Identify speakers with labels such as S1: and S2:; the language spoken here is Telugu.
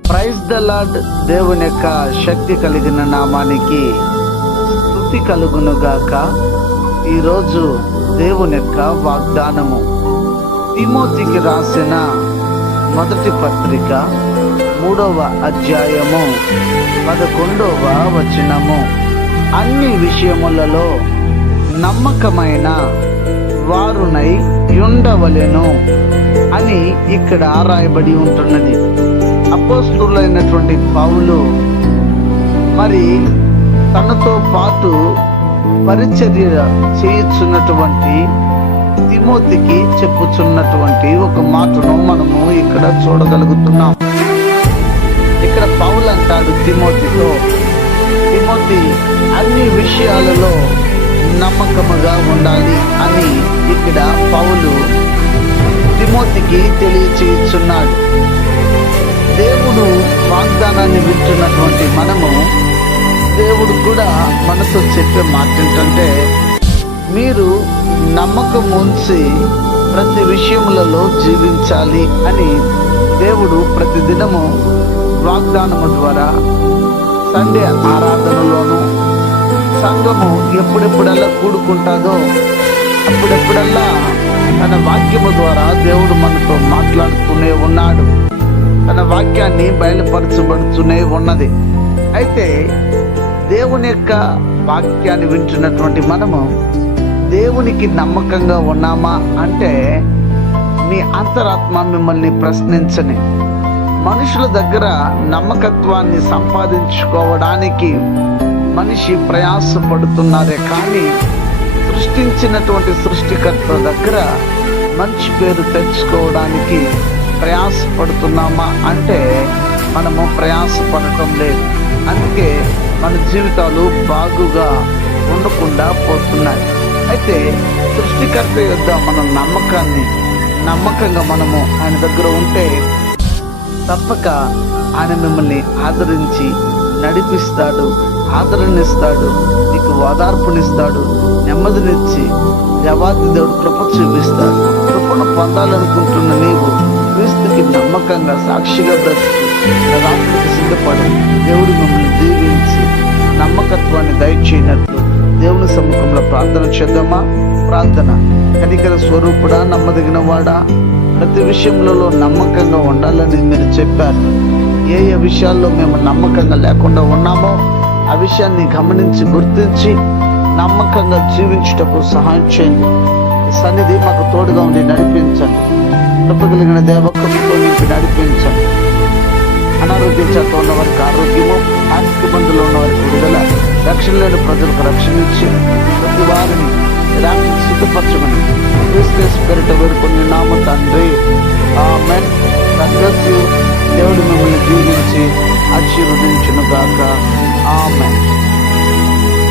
S1: ప్రైజ్ ద లార్డ్ దేవుని యొక్క శక్తి కలిగిన నామానికి స్థుతి కలుగును గాక ఈరోజు దేవుని యొక్క వాగ్దానము. తిమోతికి రాసిన మొదటి పత్రిక మూడవ అధ్యాయము పదకొండవ వచనము. అన్ని విషయములలో నమ్మకమైన వారునై ఉండవలెను అని ఇక్కడ రాయబడి ఉంటున్నది. అపోస్తులైనటువంటి పావులు మరి తనతో పాటు పరిచర్య చేయుచున్నటువంటి తిమోతికి చెప్పుచున్నటువంటి ఒక మాటను మనము ఇక్కడ చూడగలుగుతున్నాం. ఇక్కడ పౌలు అంటాడు తిమోతితో తిమోతి అన్ని విషయాలలో నమ్మకముగా ఉండాలి అని ఇక్కడ పౌలు తిమోతికి తెలియచేయుచున్నాడు. దేవుడు వాగ్దానాన్ని వింటున్నటువంటి మనము దేవుడు కూడా మనతో చెప్పే మాట ఏంటంటే మీరు నమ్మకం ఉంచి ప్రతి విషయములలో జీవించాలి అని దేవుడు ప్రతిదినము వాగ్దానము ద్వారా సండే ఆరాధనలోను సంఘము ఎప్పుడెప్పుడల్లా కూడుకుంటాదో అప్పుడెప్పుడల్లా తన వాక్యము ద్వారా దేవుడు మనతో మాట్లాడుతూ వాక్యాన్ని బయలుపరచబడుతూనే ఉన్నది. అయితే దేవుని యొక్క వాక్యాన్ని వింటున్నటువంటి మనము దేవునికి నమ్మకంగా ఉన్నామా అంటే మీ అంతరాత్మ మిమ్మల్ని ప్రశ్నించని మనుషుల దగ్గర నమ్మకత్వాన్ని సంపాదించుకోవడానికి మనిషి ప్రయాసపడుతున్నారే కానీ సృష్టించినటువంటి సృష్టికర్త దగ్గర మంచి పేరు తెచ్చుకోవడానికి ప్రయాసపడుతున్నామా అంటే మనము ప్రయాసపడటం లేదు. అందుకే మన జీవితాలు బాగుగా ఉండకుండా పోతున్నాయి. అయితే సృష్టికర్త యొక్క మన నమ్మకాన్ని నమ్మకంగా మనము ఆయన దగ్గర ఉంటే తప్పక ఆయన మిమ్మల్ని ఆదరించి నడిపిస్తాడు ఆదరణిస్తాడు నీకు ఓదార్పునిస్తాడు నెమ్మదినిచ్చి దేవాది దేవుడు కృప చూపిస్తాడు. కృపను పొందాలనుకుంటున్న నీవు క్రీస్తుకి నమ్మకంగా సాక్షిగా బ్రతుకు రాత్రికి సిద్ధపడు దేవుడు మమ్మల్ని దీవించి నమ్మకత్వాన్ని దయచేయనట్లు దేవుని సముఖంలో ప్రార్థన చేద్దామా? ప్రార్థన. కనికర స్వరూపుడా నమ్మదగిన వాడా ప్రతి విషయంలో నమ్మకంగా ఉండాలని మీరు చెప్పారు. ఏ ఏ విషయాల్లో మేము నమ్మకంగా లేకుండా ఉన్నామో ఆ విషయాన్ని గమనించి గుర్తించి నమ్మకంగా జీవించుటకు సహాయం చేయండి. సన్నిధి మాకు తోడుగా ఉండి నడిపించండి. కృపగలిగిన దేవకృపతో నింపి నడిపించండి అనారోగ్యం చేత ఉన్న వారికి ఆరోగ్యము ఆర్థిక ఇబ్బందులు ఉన్న వారికి విడుదల రక్షణ లేని ప్రజలకు రక్షణ ఇచ్చి ప్రతి వారిని రాత్రికి సిద్ధపరచమని క్రీస్తు పేరిట వేడుకొని నామ తండ్రి. ఆమెన్. దేవుడు మిమ్మల్ని జీవించి ఆశీర్వదించును గాక ఆమె